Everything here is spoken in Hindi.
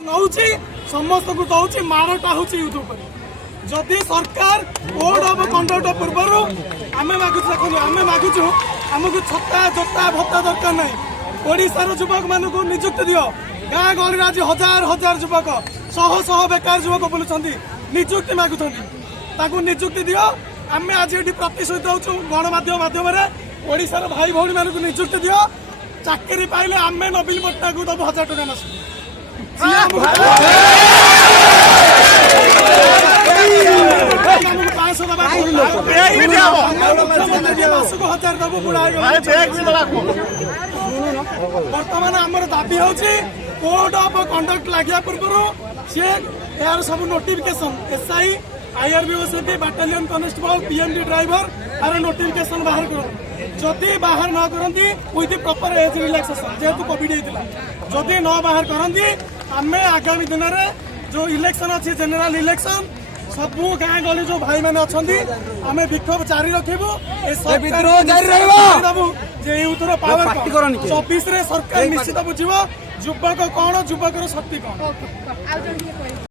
नौची समस्त को दौची मारटा हूँ यूथ उपर जदि सरकार कोड ऑफ कंडक्ट पूर्वर आम मागुच देखो आम मागुचु आमको छत्ता जोता भत्ता दरकार ना ओडार युवक मान निजुक्ति दियो गाँ गहली आज हजार हजार युवक शह शह बेकार युवक बुलूं निजुक्ति मागुं निजुक्ति दियो आम आज ये प्रतिश्रुति दौचु गणमाध्यम माध्यम ओडार भाई भौणी मान निजुक्ति दियो चाकरी पाइले आम नवीन पट्टनायक को दबु 1000 टका मास बर्तमान आम दाबी हूँ कोड ऑफ कंडक्ट लगे पूर्व सी यार सब notification SI IRBOCP battalion constable PMD driver यार नोटिफिकेशन बाहर कर जदि बाहर न करती विथ प्रॉपर एज रिलैक्सेशन जेहेतु कोविड होता जदि न बाहर करती आम आगामी दिन में जो इलेक्शन अच्छी जेनेल इलेक्शन सबू गाँ गली जो भाई मैंने अच्छा आम विक्षोभ जारी रखू पावर 24 सरकार निश्चित बुझे युवक कौन युवक शक्ति कौन।